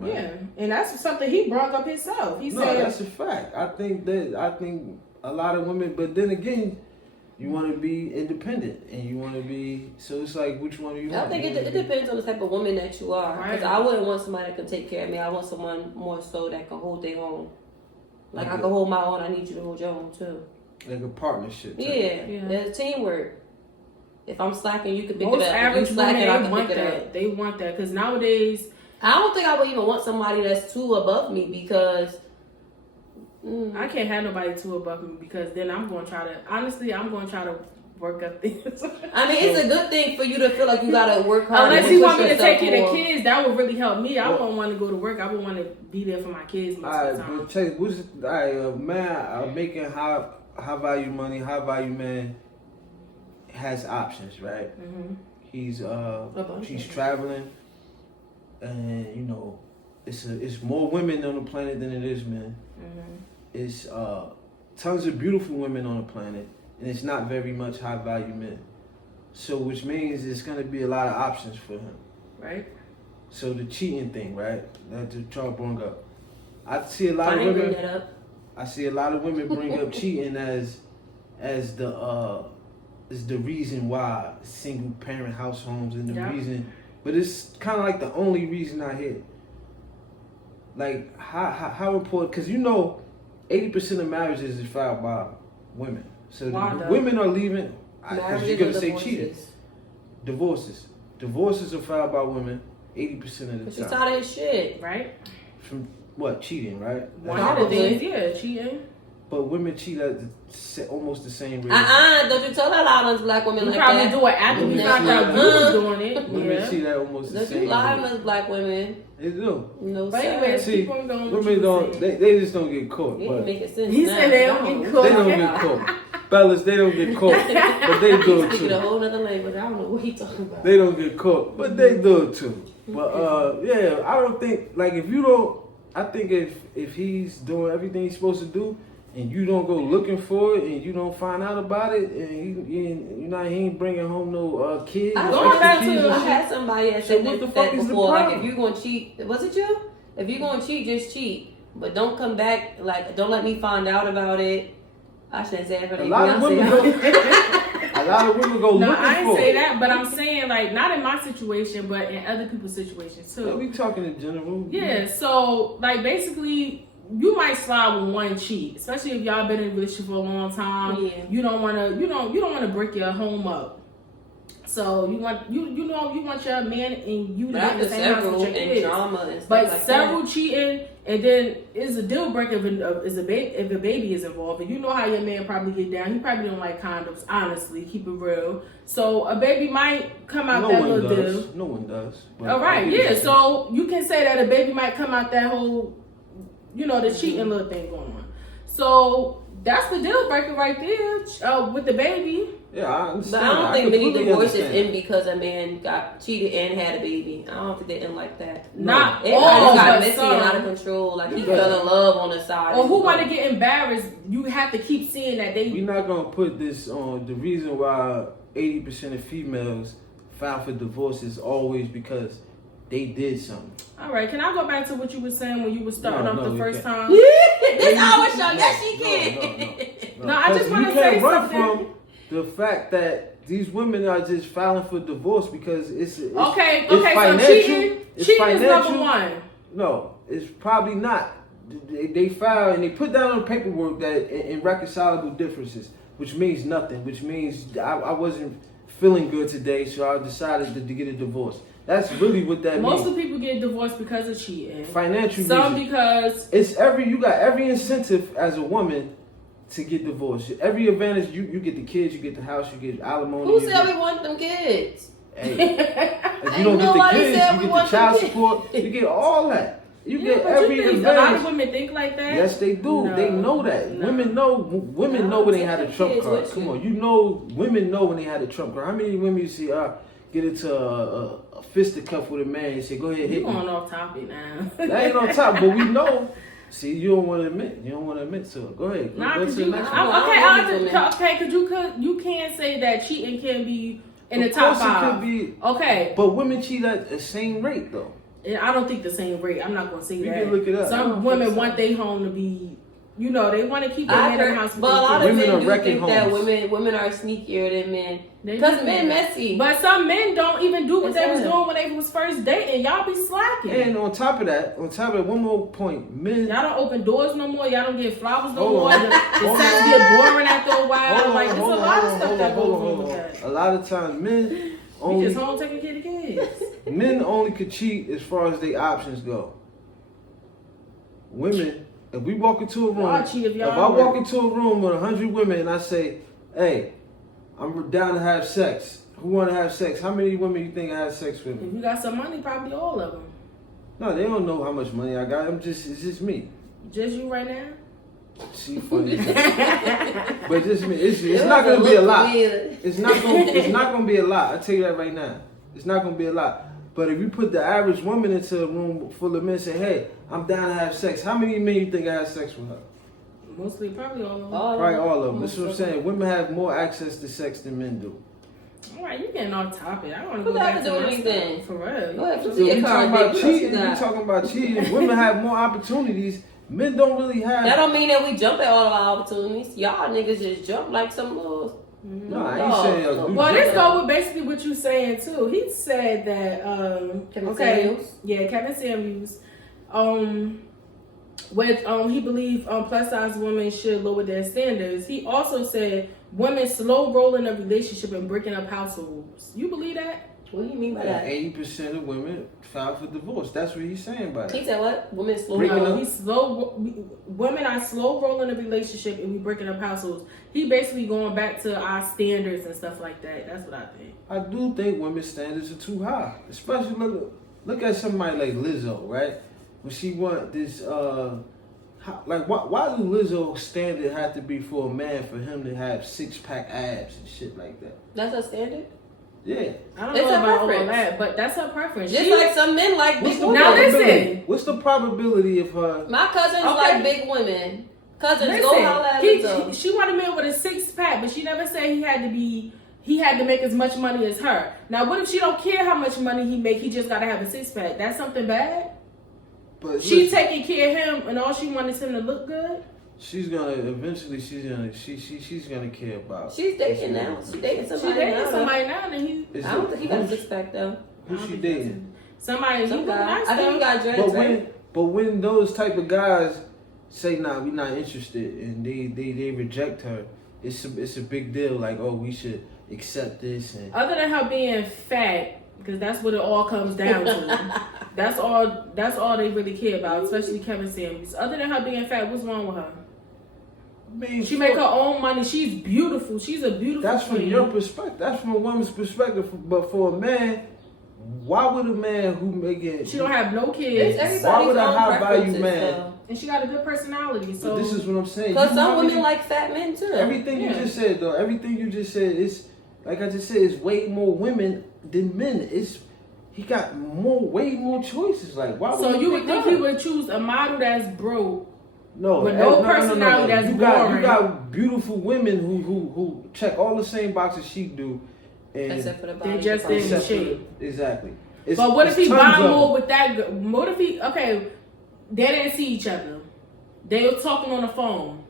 man. Yeah, and that's something he brought up himself. He said that's a fact. I think a lot of women, but then again, you want to be independent and you want to be. So it's like, which one do you want? I think it depends on the type of woman that you are. Because I wouldn't want somebody that can take care of me. I want someone more so that can hold their own. Like I can hold my own. I need you to hold your own too. Like a partnership. Yeah. There's teamwork. If I'm slacking, you can pick most it up. average women, I can pick it up. They want that because nowadays, I don't think I would even want somebody that's too above me because I can't have nobody too above me because then I'm going to try to work up things. I mean, it's a good thing for you to feel like you gotta work hard. Unless you want me to take care of the kids, that would really help me. I wouldn't want to go to work. I would want to be there for my kids most of the time. But check, a man making high value money, high value man has options, right? Mm-hmm. He's traveling, and it's more women on the planet than it is men. Mm-hmm. It's tons of beautiful women on the planet, and it's not very much high value men. So which means there's gonna be a lot of options for him. Right. So the cheating thing, right? That Charles brought up. I see a lot of women. I see a lot of women bring up cheating as the reason why single parent house homes and the reason, but it's kind of like the only reason I hear. Like how important? Because 80% of marriages is filed by women. So women are leaving. Because you're gonna say cheating. Divorces are filed by women 80% of the time. She's tired of his shit, right? From what? Cheating, right? One of the things, cheating. But women cheat at almost the same rate. Don't you tell that lie on us black women like that. You probably do it after we found out you was doing it. Women cheat at almost the same rate. Don't you lie on us black women. They do. No, but anyway, see, women don't, they just don't get caught. It make sense. He said they don't get caught. They don't get caught. Fellas, they don't get caught, but they do it too. Speaking a whole other language, I don't know what he talking about. They don't get caught, but they do it too. But I don't think, like, I think if he's doing everything he's supposed to do, and you don't go looking for it, and you don't find out about it, and he ain't bringing home no kids. I had somebody that said that before. Like, if you're gonna cheat, was it you? If you're gonna cheat, just cheat, but don't come back. Like, don't let me find out about it. I shouldn't say it. A lot of women go looking for it. I ain't say that, but I'm saying, like, not in my situation, but in other people's situations too. Yeah, we talking in general. Yeah, so like basically, you might slide with one cheat, especially if y'all been in a relationship for a long time. Yeah. You don't want to break your home up. So you want you want your man and you to get the same house with your kids. Drama and stuff but several cheating, and then it's a deal breaker if a baby is involved. And you know how your man probably get down. He probably don't like condoms. Honestly, keep it real. So a baby might come out that little deal. No one does. All right, yeah. So you can say that a baby might come out that whole, the cheating little thing going on. So that's the deal breaker right there with the baby. Yeah, I understand. But I don't think many divorces end because a man got cheated and had a baby. I don't think they end like that. Not all, but got messy and out of control. Like he fell in love on the side. Or who want to get embarrassed? You have to keep seeing that they. We're not gonna put this on. The reason why 80% of females file for divorce is always because they did something. All right, can I go back to what you were saying when you were starting off the first time? This our show. Yes, she can. No, I just want to say something. From the fact that these women are just filing for divorce because it's okay. Financial, so cheating is number one. No, it's probably not. They file and they put down on paperwork that irreconcilable differences, which means nothing. Which means I wasn't feeling good today, so I decided to get a divorce. That's really what that means. Most of people get divorced because of cheating. Financial Some reasons. because you got every incentive as a woman to get divorced. Every advantage, you get the kids, you get the house, you get alimony. Who said we want them kids? Hey, if you don't get the kids, you get the child support, you get all that. You get every advantage. A lot of women think like that. Yes, they do. No, they know that. No. Women know when they had a trump card. Come on, women know when they had a trump card. How many women you see get into a fisticuff with a man and say, "Go ahead, hit me"? You going off topic now? That ain't on top, but we know. See, you don't want to admit. You don't want to admit to it. Go ahead. Okay, because you can't say that cheating can be in the top 5. It could be. Okay. But women cheat at the same rate, though. And I don't think the same rate. I'm not gonna say that. You can look it up. Some women want their home to be, you know, they want to keep their man in the house. But a lot of women men are do wrecking think that homes. women are sneakier than men. Because men messy. But some men don't even do what they was doing when they was first dating. Y'all be slacking. And on top of that, one more point, men. Y'all don't open doors no more. Y'all don't get flowers no more. The sex get boring after a while. Like, there's a lot of stuff that goes on with that. A lot of times, men We just home taking care of the kids. Men only could cheat as far as their options go. Women, if we walk into a room, if I walk into a room with 100 women and I say, hey, I'm down to have sex. Who want to have sex? How many women you think I have sex with? If you got some money, probably all of them. No, they don't know how much money I got. It's just me. Just you right now? She funny. But just me. It's not gonna be a lot. It's not gonna be a lot. I tell you that right now. It's not gonna be a lot. But if you put the average woman into a room full of men and say, hey, I'm down to have sex, how many men you think I have sex with her? Mostly, probably all of them. Probably all of them. That's what I'm saying. Women have more access to sex than men do. All right, you getting off topic. I don't want to go back to anything. For real. Go ahead, we talking about cheating. Women have more opportunities. Men don't really have. That don't mean that we jump at all of our opportunities. Y'all niggas just jump like some little. No, I ain't saying. Well, this go with basically what you saying too. He said that Kevin Samuels. Yeah, Kevin Samuels. He believed plus size women should lower their standards. He also said women slow rolling a relationship and breaking up households. You believe that? What do you mean by that? 80% of women file for divorce. That's what he's saying by that. He said what? Women slow rolling. Women are slow rolling a relationship and we breaking up households. He basically going back to our standards and stuff like that. That's what I think. I do think women's standards are too high. Especially look at somebody like Lizzo, right? When she want this, why do Lizzo standard have to be for a man for him to have 6-pack abs and shit like that? That's a standard? Yeah. I don't know about all that, but that's her preference. Just like some men like big women. Now listen. What's the probability of her? My cousins like big women. Cousins, go holla at Lizzo. She wanted a man with a 6-pack, but she never said he had to make as much money as her. Now, what if she don't care how much money he make? He just got to have a 6-pack. That's something bad? But she's taking care of him, and all she wants is him to look good? She's gonna care about. She's dating now. She's dating somebody now. And he. I don't think he got a 6-pack though. Who's she dating? Some guy. I think he got dreads. But when those type of guys say, "Nah, we're not interested," and they reject her, it's a big deal. Like, oh, we should accept this. And other than her being fat, because that's what it all comes down to. That's all they really care about, especially Kevin Samuels. Other than her being fat, what's wrong with her? She make her own money. She's beautiful. She's a beautiful That's queen. from your perspective. That's from a woman's perspective. But for a man, why would a man who making... She don't have no kids. Why would a high value man... Though. And she got a good personality. So but this is what I'm saying. Because some women like fat men too. Everything you just said, though. Everything you just said is... Like I just said, it's way more women than men. He got way more choices. Like, why would so you would think he would choose a model that's broke? No, with no personality. That's boring. You got beautiful women who check all the same boxes she do, and except for the body. They just in shape. Exactly. But what if he bond more with that girl? What if he they didn't see each other, they were talking on the phone,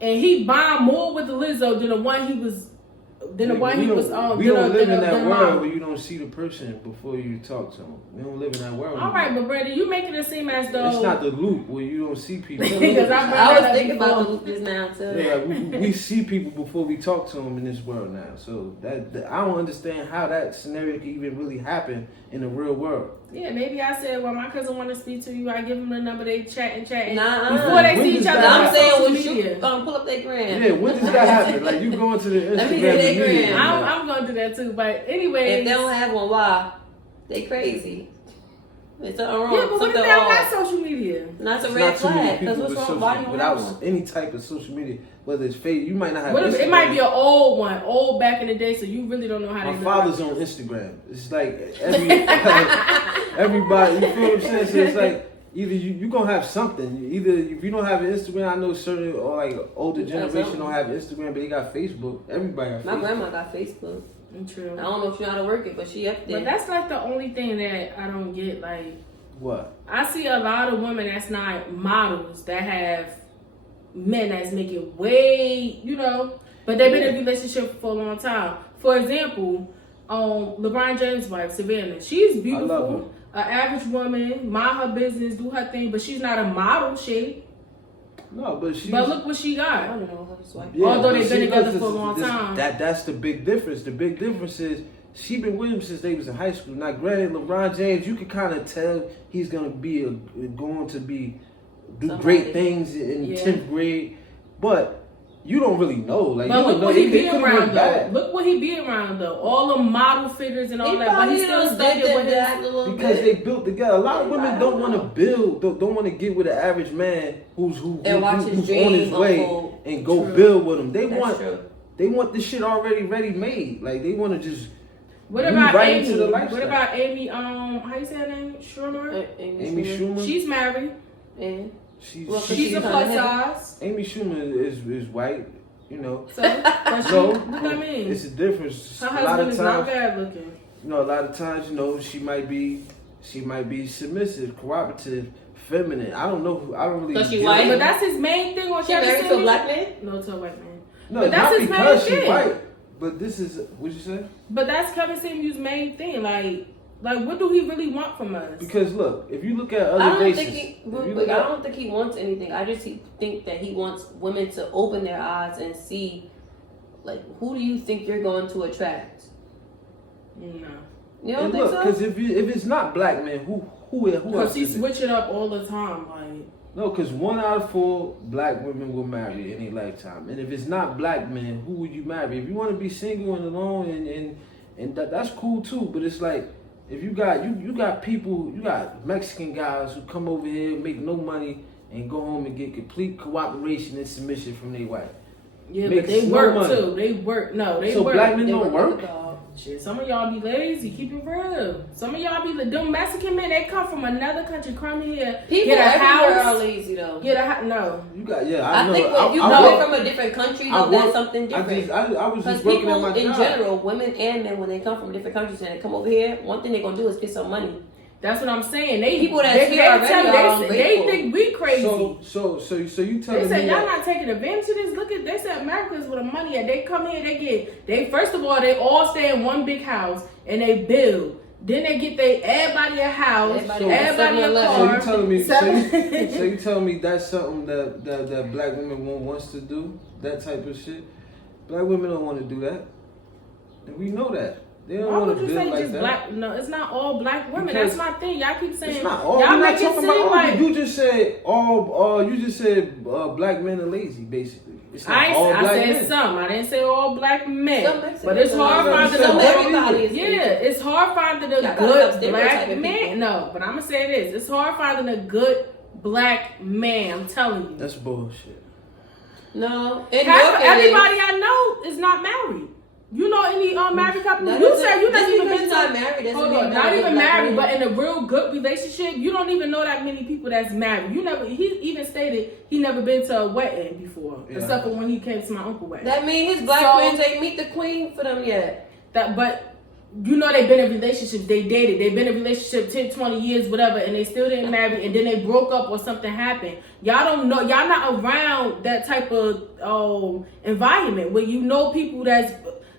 and he bond more with the Lizzo than the one he was. We don't live in that world where you don't see the person before you talk to them. We don't live in that world. All right, but Brandon, you making it seem as though it's not the loop where you don't see people. Because I was thinking about the loop just now too. Yeah, we see people before we talk to them in this world now. So that I don't understand how that scenario can even really happen in the real world. Yeah, maybe I said, well, my cousin want to speak to you. I give him the number. They chat. Nah, before they see each other. I'm saying when you pull up their gram. Yeah, when does that happen? Like you going to the Instagram? Let me get their gram. I'm going to do that too. But anyway, if they don't have one, why? They crazy. It's something wrong. Yeah, but what if they don't got social media? That's a red flag. Because what's wrong? Why do you without any type of social media, whether it's Facebook, you might not have. What if it might be an old one, old back in the day, so you really don't know how to. My father's on Instagram. It's like everybody. You feel what I'm saying? So it's like either you gonna have something. Either if you don't have an Instagram, I know certain or like older generation don't have Instagram, but they got Facebook. Everybody got Facebook. My grandma got Facebook. True. I don't know if she know how to work it, but she up there. But that's like the only thing that I don't get. Like, What? I see a lot of women that's not models that have men that's making way, but they've been in a relationship for a long time. For example, LeBron James' wife, Savannah, she's beautiful, an average woman, mind her business, do her thing, but she's not a model, No, but But look what she got. I don't know his wife. Yeah, although they've been together for a long time. That's the big difference. The big difference is she been with him since they was in high school. Now, granted, LeBron James, you can kind of tell he's gonna be do great things in 10th grade, but you don't really know. Like, but you look don't know. what he be could've around went though. bad. Look what he be around though. All the model figures and all He that. But he still stayed with his. Because they built together. A lot of women don't want to build. Don't want to get with an average man who's on his way and go build with him. They want this shit already ready made. Like, they want to just. What about right Amy? into the lifestyle. What about Amy? How you say her name? Schumer. Amy Schumer. She's married. And She's a plus size. Amy Schumer is white. So that's what I mean. It's a difference. Her husband is not bad looking. A lot of times, she might be submissive, cooperative, feminine. I don't know. I don't really. So she white, but that's his main thing. She married to a black man? No, to a white man. No, but that's not his because main she's thing. white. But this is what'd you say? But that's Kevin Samuel's main thing. Like what do he really want from us? Because look, if you look at other I don't races, think he wants anything. I just think that he wants women to open their eyes and see, like, who do you think you're going to attract? No. You don't think so? Because if it's not black men, who else? Because he's switching up all the time. Like, no, because 1 out of 4 black women will marry in their lifetime, and if it's not black men, who would you marry? If you want to be single and alone, and that's cool too. But it's like, if you got people, you got Mexican guys who come over here, make no money, and go home and get complete cooperation and submission from their wife. Yeah, but they work too. They work. No, they work. So black men don't work? Shit, some of y'all be lazy. Keep it real. Some of y'all be them Mexican men. They come from another country, come here, people get a everywhere house. Are lazy though. Get a house. No, you got I think when you come from a different country, though, that's something different. I was just working at my job. In general, women and men, when they come from different countries and they come over here, one thing they're gonna do is get some money. That's what I'm saying. They think we crazy. So you tell me they said y'all not taking advantage of this. Look at they said Americans with the money that they come here, they first of all they all stay in one big house and they build. Then they get everybody a house, everybody a car. So you telling me that's something that black women wants to do? That type of shit? Black women don't want to do that. And we know that. They don't want to build like that. Black? No, it's not all black women. Because that's my thing. Y'all keep saying it's not all. Y'all make it seem like you just said all. You just said black men are lazy, basically. It's not all black men. I said some. I didn't say all black men. But it's hard finding it's hard finding a good black man. No, but I'm gonna say this: it's hard finding a good black man. I'm telling you. That's bullshit. No, everybody I know is not married. You know any married couple? You said you never even been married. Hold on, not even married, but in a real good relationship. You don't even know that many people that's married. He even stated he never been to a wedding before, except for when he came to my uncle's wedding. That means his black friends ain't meet the queen for them yet. But you know they've been in relationships. They dated. They've been in a relationship 10, 20 years, whatever, and they still didn't marry, and then they broke up or something happened. Y'all don't know. Y'all not around that type of environment where you know people that's.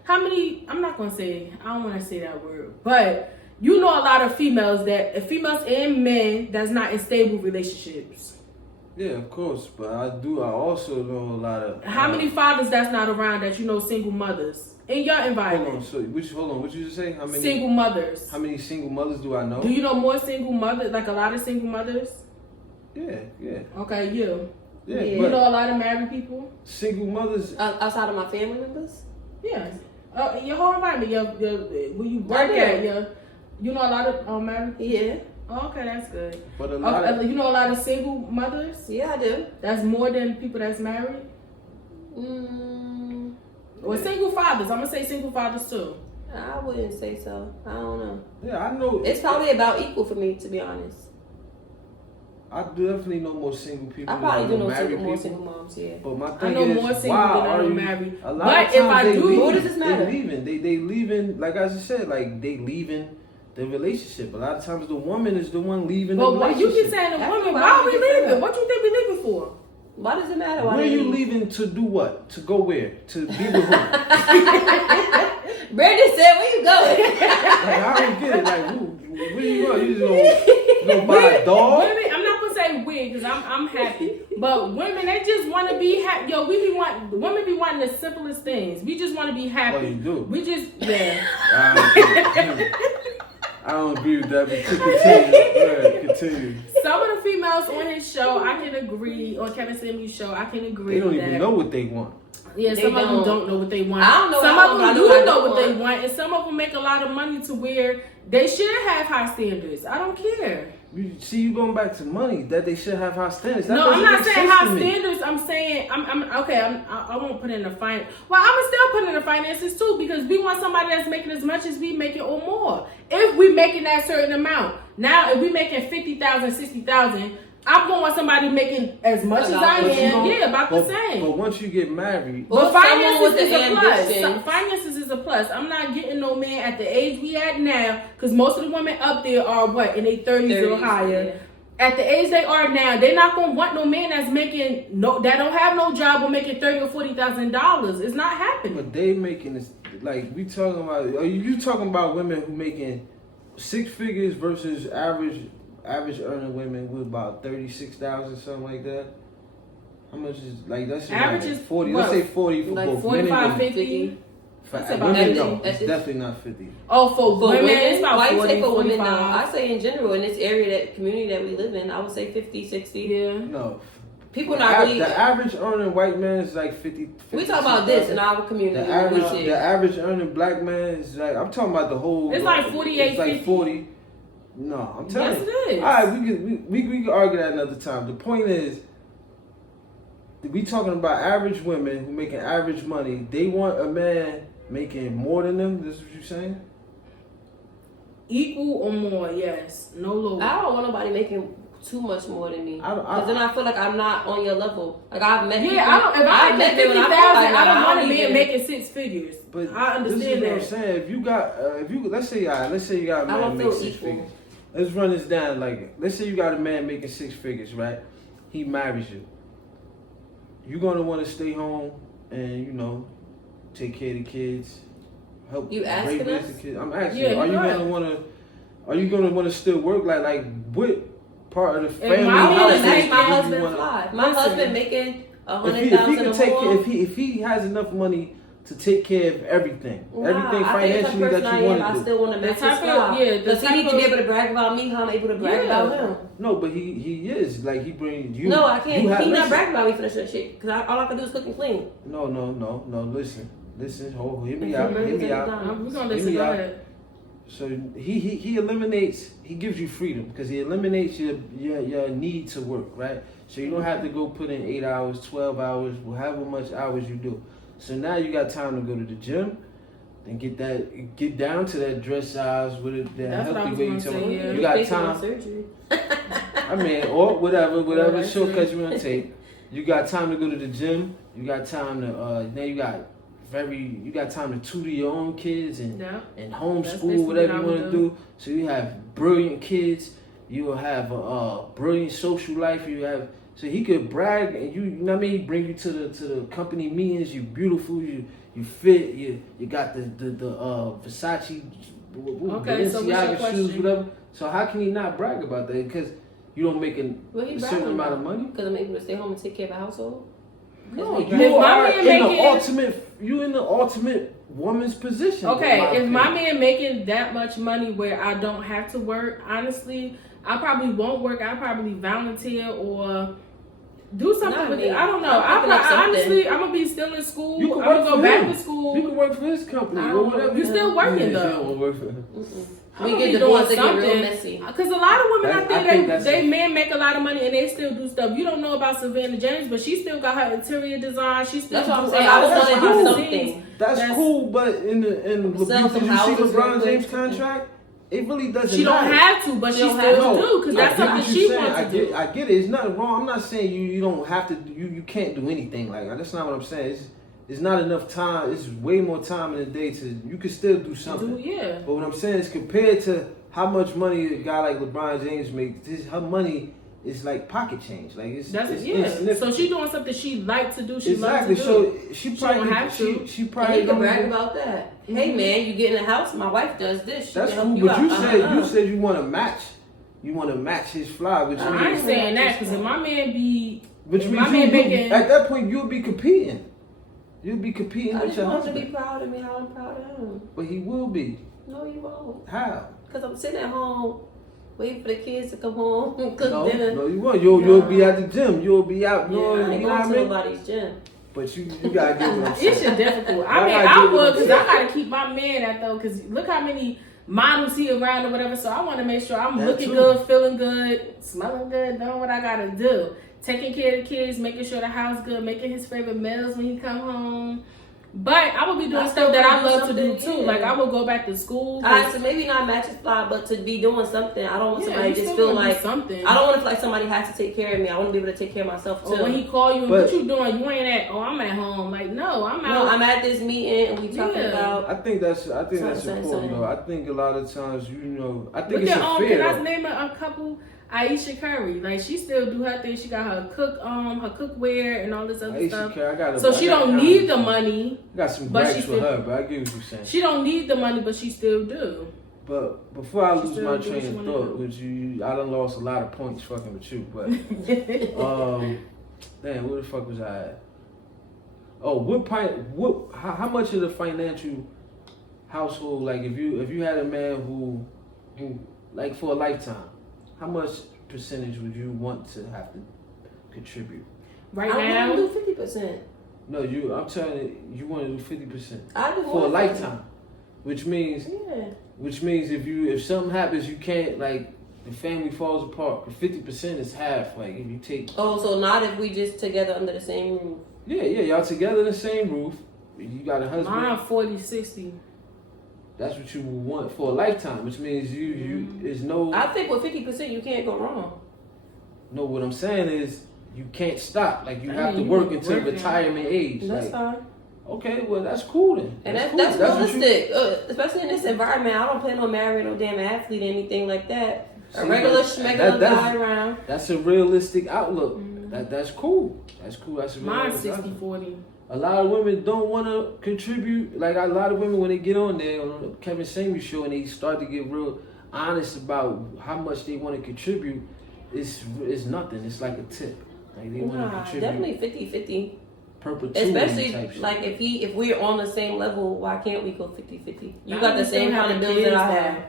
How many? I'm not gonna say. I don't want to say that word, but you know a lot of females and men that's not in stable relationships. Yeah, of course, but I also know a lot of. How many fathers that's not around that you know single mothers in your environment? Hold on. What you just say? How many single mothers? How many single mothers do I know? Do you know more single mothers? Like a lot of single mothers? Yeah. Okay, you. Yeah. You know a lot of married people. Single mothers outside of my family members. Yeah. Your whole environment, where you work at, you know a lot of married people? Yeah. Oh, okay, that's good. But a lot you know a lot of single mothers? Yeah, I do. That's more than people that's married? Or single fathers. I'm going to say single fathers too. I wouldn't say so. I don't know. Yeah, I know. It's probably about equal for me, to be honest. I definitely know more single people. I probably do know more single moms, yeah. But my thing I know more single than I know married. But if I do, what does this matter? They leaving. They leaving. Like I just said, like they leaving the relationship. A lot of times the woman is the one leaving but the relationship. But you keep saying the woman, why are we leaving? What you think we leaving for? Why does it matter? Where are you leaving to do what? To go where? To be with who? Brandon said, where you going? Like, I don't get it. Like, where you going? You just gonna buy a dog? Women, I'm not gonna say weird because I'm happy. But women, they just want to be happy. Yo, women be wanting the simplest things. We just want to be happy. Oh, you do? We just, yeah. I don't agree with that, but continue. Continue. Some of the females on his show, I can agree, on Kevin Samuel's show, I can agree. They don't even know what they want. Yeah, some of them don't know what they want. I don't know. Some of them do know what they want, and some of them make a lot of money to where they should have high standards. I don't care. You going back to money, that they should have high standards. That no, I'm not saying high to standards. I'm saying I won't put in the finance. Well, I'm still putting in the finances too because we want somebody that's making as much as we making or more. If we making that certain amount, now if we making 50,000, 60,000. I'm going to want somebody making as much as I am. Yeah, about the same. But once you get married... But finances is a plus. Finances is a plus. I'm not getting no man at the age we at now, because most of the women up there are, what, in their 30s or higher. Yeah. At the age they are now, they're not going to want no man that's making, that don't have no job or making $30,000 or $40,000. It's not happening. But they making this, like, we talking about, are you talking about women who making 6 figures versus average earning women with about 36,000, something like that? How much is like that's average is 40? What? Let's say 40 for like both 45, 50. That's about women, no, it's definitely not 50. Oh, for women, it's about why 40, you say for 45. women? No, I say in general in this area, that community that we live in, I would say 50, 60. Yeah. No. People not really. The average earning white man is like 50. We talk about this in our community. The average earning black man is like, I'm talking about the whole. It's like 48. It's like 40. No, I'm telling you. Yes, it is. All right, we can argue that another time. The point is, we talking about average women who making average money. They want a man making more than them. This is what you're saying? Equal or more, yes. No lower. I don't want nobody making too much more than me. Because then I feel like I'm not on your level. Like I've met people. Yeah, if I make 50,000, I don't want a man making 6 figures. But I understand this is that. what I'm saying. If you got, let's say you got a man making 6 figures. Let's run this down. Like, let's say you got a man making 6 figures, right? He marries you. You're gonna want to stay home and take care of the kids, help. You asking us? The kids. I'm asking. Yeah, you, are you gonna want to still work? Like what part of the family? My husband fly. My husband making $100,000 if he has enough money to take care of everything financially that you want to do. I still want to match his fly. Because he needs to be able to brag about me how I'm able to brag about him. No, but he is. Like, he brings you. No, I can't. He's not bragging about me for that shit. Because all I can do is cook and clean. No. Listen. Hear me out. We're going to listen. Go ahead. So he eliminates, he gives you freedom because he eliminates your need to work, right? So you don't have to go put in 8 hours, 12 hours, however much hours you do. So now you got time to go to the gym and get down to that dress size with that healthy way. You got time. Surgery. I mean, or whatever shortcuts you want to take. You got time to go to the gym. You got time to now you got time to tutor your own kids and homeschool, whatever you want to do. So you have brilliant kids. You will have a brilliant social life. So he could brag, and you know what I mean. He bring you to the company meetings. You beautiful. You fit. You got the Versace, Balenciaga shoes, whatever. So how can he not brag about that? Because you don't make a certain amount of money. Because I'm able to stay home and take care of the household. No, you in the ultimate woman's position. Okay, if my man making that much money where I don't have to work, honestly, I probably won't work. I'll probably volunteer or do something with it. I don't know. Honestly, I'm gonna be still in school. I'm gonna go back to school. You can work for his company or whatever. You still working though. You don't work for him. We get divorced and get real messy. Because a lot of women out there, they men make a lot of money and they still do stuff. You don't know about Savannah James, but she still got her interior design. She still. That's what I'm saying. I was gonna do something. That's cool, but in did you see LeBron James contract? It really doesn't. She don't have to, but she still do because that's something she wants to do. I get it. It's nothing wrong. I'm not saying you don't have to. You can't do anything like that. That's not what I'm saying. It's not enough time. It's way more time in the day you can still do something. Yeah. But what I'm saying is compared to how much money a guy like LeBron James makes. Her money is like pocket change. Like it's So she doing something she like to do. She exactly. loves to do. So she probably don't have to. She probably can brag about that. Mm-hmm. Hey man, you get in the house. My wife does this. She that's cool. But you said you want to match. You want to match his fly. Which I ain't saying that because if my man be, which means at that point you'll be competing. You'll be competing with your husband. I just want him to be proud of me how I'm proud of him. But he will be. No, he won't. How? Because I'm sitting at home waiting for the kids to come home and cook dinner. No, you won't. You'll be at the gym. You'll be out. I ain't going to nobody's gym. But you gotta get what I'm saying. It's just difficult. I mean, I would because I gotta keep my man at though. Because look how many models he around or whatever. So I want to make sure I'm looking good, feeling good, smelling good, doing what I gotta do. Taking care of the kids, making sure the house good, making his favorite meals when he come home. But I will be doing stuff that I love to do too. Like I will go back to school. So maybe not match his fly, but to be doing something. I don't want somebody to just feel like something. I don't want to feel like somebody has to take care of me. I want to be able to take care of myself too. Or when he call you and what you doing, you ain't at. Oh, I'm at home. Like no, I'm out. No, I'm at this meeting and we talking about. I think that's important though. I think a lot of times I think it's a fear. Can I name a couple? Aisha Curry, like she still do her thing. She got her cookware and all this other stuff. So she don't need the money. Got some gripes for her, but I get what you're saying. She don't need the money, but she still do. But before I lose my train of thought, I done lost a lot of points fucking with you. But damn, where the fuck was I at? Oh, how much of the financial household, like if you had a man who like for a lifetime, how much percentage would you want to have to contribute? Right now, I want to do 50%. No, I'm telling you want to do 50%. I do for a lifetime, which means if something happens, you can't like the family falls apart. But 50% is half. Like if you take. Oh, so not if we just together under the same roof. Yeah, y'all together in the same roof. You got a husband. Mine 40-60. That's what you would want for a lifetime, which means is no. I think with 50% you can't go wrong. No, what I'm saying is you can't stop. Like you have to work until retirement age. That's fine. Okay, well that's cool then. And that's realistic, especially in this environment. I don't plan on marrying no damn athlete or anything like that. A regular schmegular guy around. That's a realistic outlook. That's cool. That's cool. That's a mine's 60-40. A lot of women don't want to contribute. Like a lot of women, when they get on there on the Kevin Samuels show and they start to get real honest about how much they want to contribute, it's nothing. It's like a tip. Like they want to contribute. Definitely 50-50. Perpetuity. Especially like if we're on the same level, why can't we go 50-50? You got the same kind of bills that I have.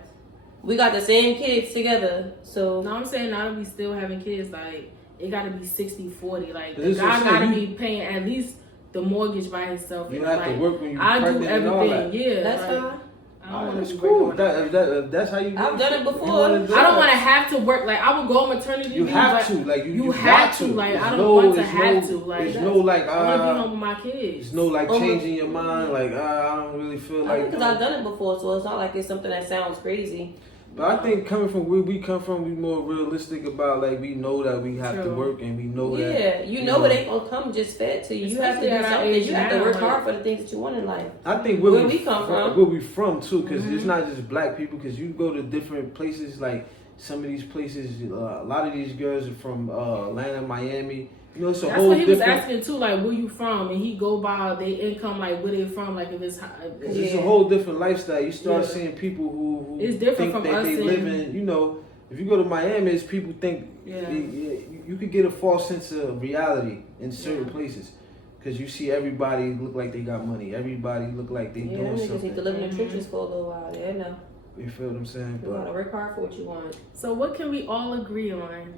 We got the same kids together. So no, I'm saying now that we still having kids, like it got to be 60-40. Like the guy got to be paying at least the mortgage by himself. You have to work when you I do everything. And all that. Yeah, that's fine. That's cool. That's how you. I've done it before. I don't want to have to work. Like I would go on maternity leave. You have to. Like you have to. Like I don't want to have to. Like there's no like. I want to be home with my kids. There's no like changing your mind. Like I don't really feel like. Because I've done it before, so it's not like it's something that sounds crazy. But I think coming from where we come from, we more realistic about like we know that we have to work and we know that. Yeah, you know it ain't gonna come just fed to you. You have to do something. You have to work hard for the things that you want in life. I think where we come from, too, because it's not just black people. Because you go to different places, like some of these places, a lot of these girls are from Atlanta, Miami. You know, it's a whole what he was different... asking too, like where you from, and he go by their income, like where they from, like if it's. It's a whole different lifestyle. You start seeing people who it's different think from that us they live in. You know, if you go to Miami, it's people think you could get a false sense of reality in certain places because you see everybody look like they got money. Everybody look like they doing something. Need to live in the trenches for a little while. Yeah, no. You feel what I'm saying? You gotta work hard for what you want. So what can we all agree on?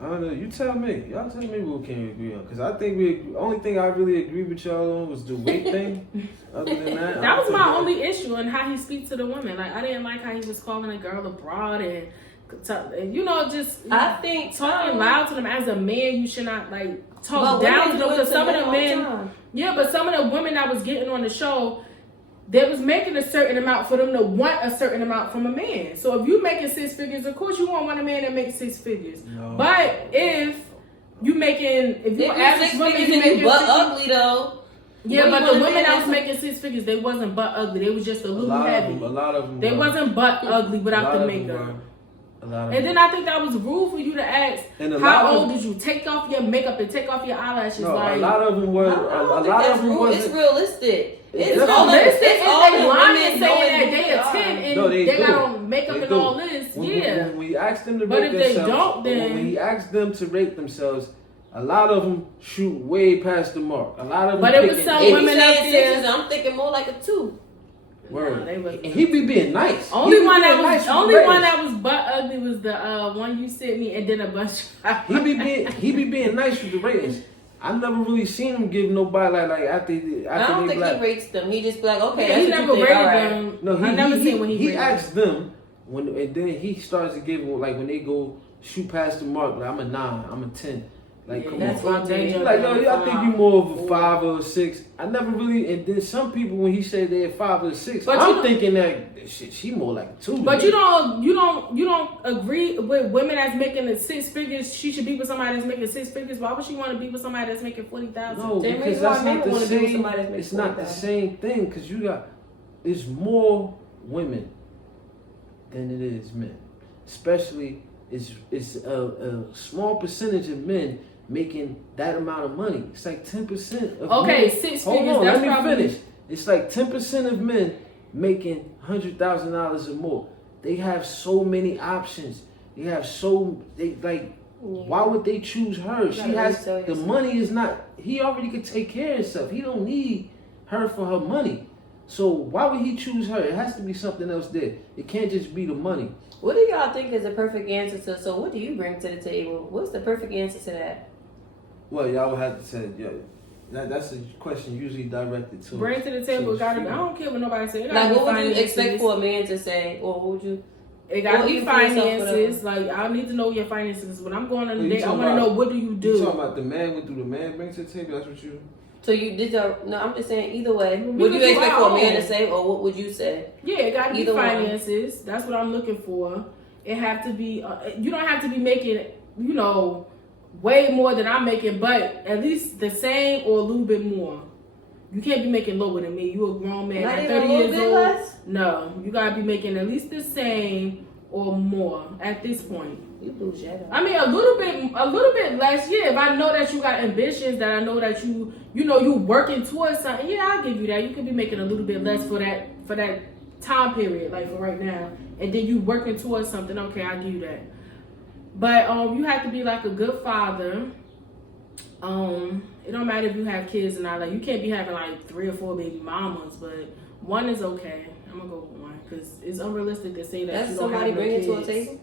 I don't know. You tell me. Y'all tell me what can we agree on. Because I think the only thing I really agreed with y'all on was the weight thing. Other than that, that was my only issue and how he speaks to the women. Like I didn't like how he was calling a girl a broad and I think talking loud to them as a man. You should not like talk down to them because some of the men. Yeah, but some of the women that was getting on the show, they was making a certain amount for them to want a certain amount from a man. So if you making 6 figures, of course you want a man that makes 6 figures. No. But if you average women, you making butt ugly though. Yeah, but the women that was making 6 figures, they wasn't butt ugly. They was just a little heavy. A lot of them. They wasn't butt ugly without the makeup. And then I think that was rude for you to ask, how old did you? Take off your makeup and take off your eyelashes. No, like, a lot of them were. A lot of them was. It's realistic. It's realistic. If they lying saying that they are 10 and they got on makeup and all this, When we ask them to rate themselves, they don't, then when we ask them to rate themselves, a lot of them shoot way past the mark. A lot of them. But it was some women up there. I'm thinking more like a 2. Word. And he be being nice. Only one that was butt ugly was the one you sent me, and then a bunch. He be being nice with the ratings. I never really seen him give nobody like after I don't think he rates them. He just be like, okay, yeah, that's he what never you think. rated All right. them. No, I never seen when he asked them and then he starts to give them like when they go shoot past the mark. Like I'm a 9, I'm a 10. Like, come that's on. why they Like, yo, I think you more of a 5 or a 6. I never really, and then some people when he said they're 5 or 6, but I'm thinking that shit, she more like a 2. But you don't agree with women that's making the 6 figures. She should be with somebody that's making 6 figures. Why would she want to be with somebody that's making 40,000? No, because that's not the same. It's not the same thing. Because it's more women than it is men. Especially, it's a small percentage of men making that amount of money. It's like 10% of men. 6 figures. Hold on, that's let me probably finish. It's like 10% of men making $100,000 or more. They have so many options. Why would they choose her? She has the money. Is not. He already could take care of himself. He don't need her for her money. So why would he choose her? It has to be something else there. It can't just be the money. What do y'all think is the perfect answer to? So what do you bring to the table? What's the perfect answer to that? Well, y'all would have to say, that's a question usually directed to. Bring to the table. I don't care what nobody say. Like, what would you expect for a man to say, or what would you? It gotta be finances. Like, I need to know your finances. When I'm going on a date, I want to know what do you do. You talking about the man? What do the man bring to the table? That's what you. So you did no? I'm just saying. Either way, would you expect for a man to say, or what would you say? Yeah, it gotta be finances. That's what I'm looking for. It have to be. You don't have to be making, way more than I'm making, but at least the same or a little bit more. You can't be making lower than me. You a grown man, Not like even 30 a little years bit old. Less? No, you gotta be making at least the same or more at this point. You lose your head. I mean, a little bit less. Yeah, if I know that you got ambitions, that I know that you working towards something. Yeah, I'll give you that. You could be making a little bit less for that time period, like for right now, and then you working towards something. Okay, I'll give you that. But you have to be like a good father. It don't matter if you have kids or not. Like, you can't be having like 3 or 4 baby mamas, but 1 is okay. I'm gonna go with 1 because it's unrealistic to say that That's you don't somebody have no bringing kids. to a table.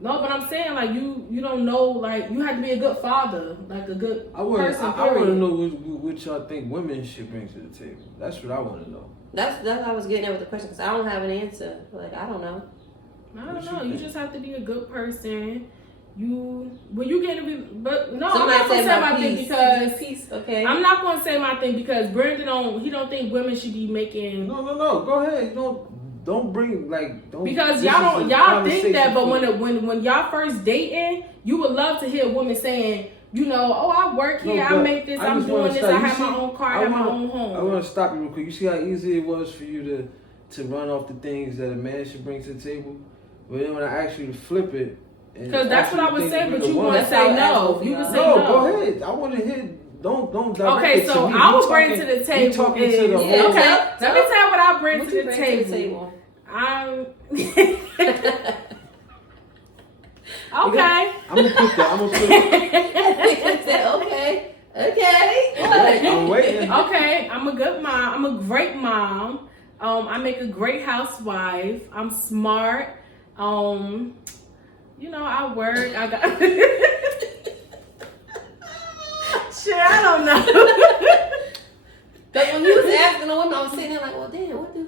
No, but I'm saying like you don't know, like you have to be a good father, like a good person. I want to know what y'all think women should bring to the table. That's what I want to know. That's what I was getting at with the question because I don't have an answer. Like, I don't know. I don't know. You just have to be a good person. But I'm not gonna say my thing because peace. Okay. I'm not gonna say my thing because Brandon don't think women should be making. No. Go ahead. Don't bring don't. Because y'all think that, but when y'all first dating, you would love to hear a woman saying, I work here, I make this, I'm doing this, I have my own car, I have my own home. I want to stop you real quick. You see how easy it was for you to run off the things that a man should bring to the table, but then when I ask you to flip it. Because that's what I would say, but you want to say no. You would say no. No, go ahead. I want to hear. Don't direct okay, it to so me. I will bring to the table. Okay, let me tell you what I bring to the table. Okay. I'm gonna put that. Okay. I'm waiting. Okay, I'm a good mom. I'm a great mom. I make a great housewife. I'm smart. I work. I got. Shit, I don't know. But when you was asking the woman, I was sitting there like, well, damn, what the?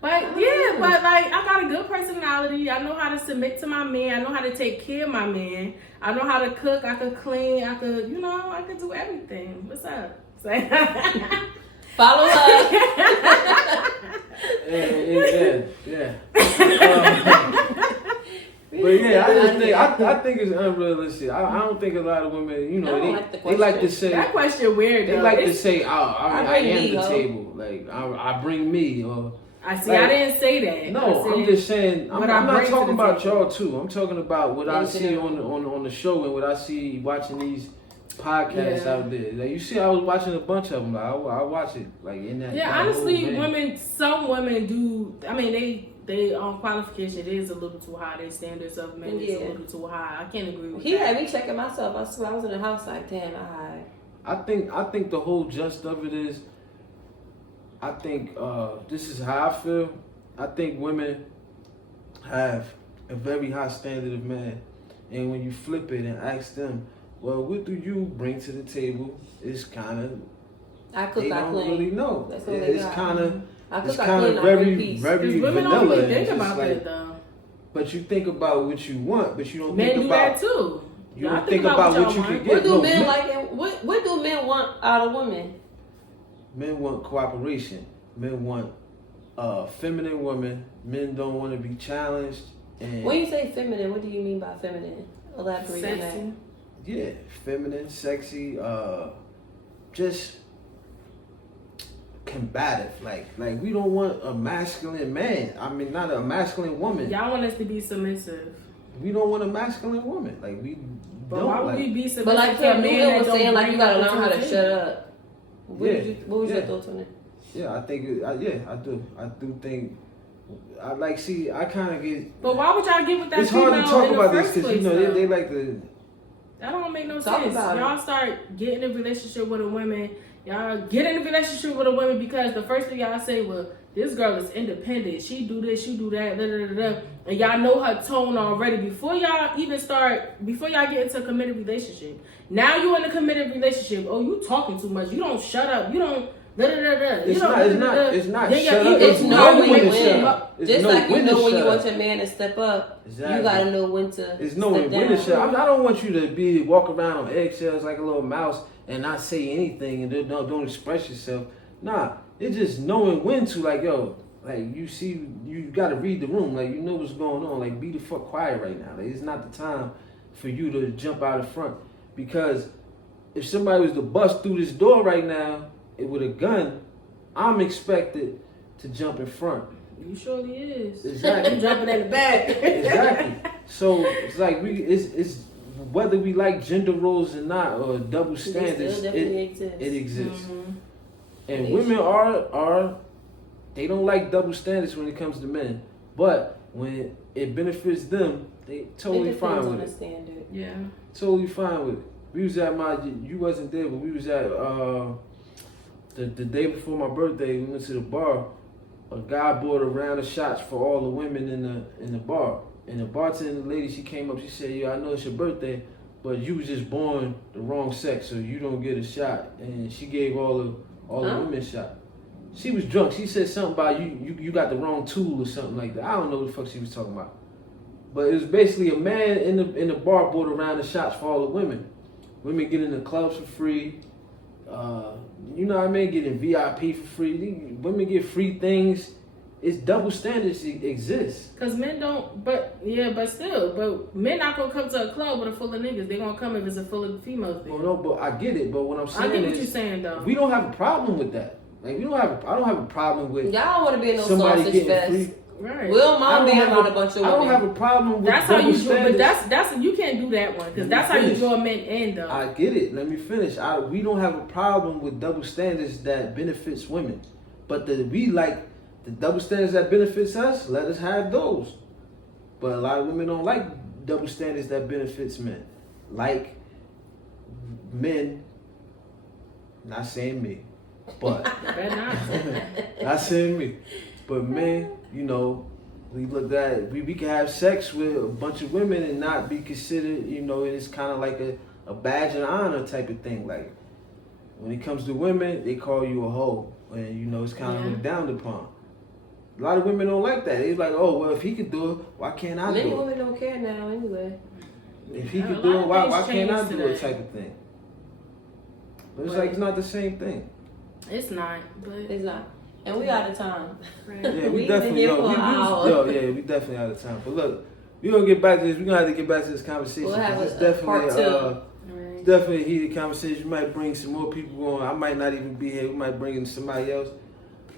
But yeah, but like I got a good personality. I know how to submit to my man. I know how to take care of my man. I know how to cook. I could clean. I could, I could do everything. What's up? Follow her. Yeah. But yeah, I think it's unrealistic. I don't think a lot of women, you know, they like to say that question weird. They like to say, I am the table. Like I bring me or. I see. Like, I didn't say that. No, I'm just saying. I'm not talking about y'all too. I'm talking about what I see on the show and what I see watching these podcasts out there. Like you see, I was watching a bunch of them. Like I watch it like in that. Yeah, honestly, some women do. I mean, they qualification is a little too high. Their standards of men is a little too high. I can't agree with that. He had me checking myself. I swear I was in the house like, damn, I think the whole gist of it is. I think this is how I feel. I think women have a very high standard of man. And when you flip it and ask them, well, what do you bring to the table? It's kind of, they don't really know. It's kind of very, very women vanilla. Don't really think about that though. But you think about what you want, but you don't men think about. Men do that too. You don't think about what you can get. What do men like? What do men want out of women? Men want cooperation. Men want feminine women. Men don't want to be challenged. And when you say feminine, what do you mean by feminine? Elaborate on that. Yeah, feminine, sexy, just combative. Like we don't want a masculine man. I mean, not a masculine woman. Y'all want us to be submissive. We don't want a masculine woman. Like we. But don't why would we be submissive? But like to a man was saying, like you gotta learn how to shut up. What was your thoughts on it? Yeah, I think. I do. I do think. I kind of get. But why would y'all get with that? It's hard to talk about this because they like to. That don't make no sense. Y'all start getting in a relationship with a woman. Y'all get in a relationship with a woman because the first thing y'all say, well, this girl is independent. She do this, she do that, da da da da. And y'all know her tone already before y'all get into a committed relationship. Now you in a committed relationship. Oh, you talking too much. You don't shut up. You don't. Da, da, da, da. It's not shut up. It's knowing when. Just like you know when you want your man to step up, exactly. You gotta know when to. It's knowing when to shut up. I don't want you to walk around on eggshells like a little mouse and not say anything and don't express yourself. Nah, it's just knowing when to, like, yo, like you gotta read the room, like you know what's going on. Like be the fuck quiet right now. Like it's not the time for you to jump out in front because if somebody was to bust through this door right now. With a gun, I'm expected to jump in front. You surely is. Exactly. Jumping in the back. Exactly. So it's like it's whether we like gender roles or not or double standards, it exists. Mm-hmm. And women are they don't like double standards when it comes to men, but when it benefits them, they totally fine with it. Standard. Yeah. Totally fine with it. We was at you wasn't there, but we was at the day before my birthday, we went to the bar. A guy bought a round of shots for all the women in the bar. And the bartender lady, she came up, she said, "Yo, I know it's your birthday, but you was just born the wrong sex, so you don't get a shot." And she gave all the women a shot. She was drunk. She said something about you got the wrong tool or something like that. I don't know what the fuck she was talking about. But it was basically a man in the bar bought a round of shots for all the women. Women get in the clubs for free. You know what I mean? Getting VIP for free. Women get free things. It's double standards exist. Cause men don't, but men not gonna come to a club with a full of niggas. They gonna come if it's a full of females. Well, no, but I get it. But what I'm saying I get what you're saying though. We don't have a problem with that. Like I don't have a problem with. Y'all want to be in no somebody sausage fest. Free. Right. We'll mom being around a bunch of women. I don't have a problem with that's how you do, standards. but that's you can't do that one because that's how you draw men in though. I get it. Let me finish. We don't have a problem with double standards that benefits women, but we like the double standards that benefits us. Let us have those. But a lot of women don't like double standards that benefits men. Like men, not saying me, but not saying me, but men. You know, we look at we can have sex with a bunch of women and not be considered. You know, it's kind of like a badge of honor type of thing. Like when it comes to women, they call you a hoe, and you know it's kind of looked down upon. A lot of women don't like that. They're like, oh well, if he could do it, why can't I do it? Many women don't care now anyway. If he could do it, why can't I do it? Type of thing. But it's like it's not the same thing. It's not. It's not. And we out of time. Right. Yeah, we definitely we definitely out of time. But look, we're gonna get back to this. We're gonna have to get back to this conversation. We'll have it's part two. Definitely a heated conversation. We might bring some more people on. I might not even be here. We might bring in somebody else.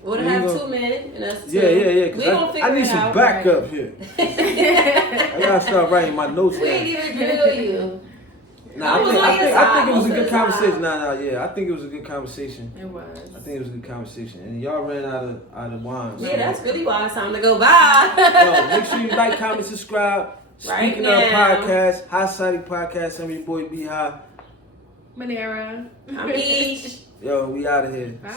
We'll have 2 men and us 2. Yeah. Cause I need some backup here. I gotta start writing my notes. We ain't even grill you. Nah, I think it was a good conversation. I think it was a good conversation. It was. I think it was a good conversation. And y'all ran out of wine. Yeah, that's really why it's time to go by. Make sure you like, comment, subscribe. Right Speaking now. of podcasts, High Society Podcast, I'm your boy B High. Muneara. I'm Ish. Yo, we out of here. Bye.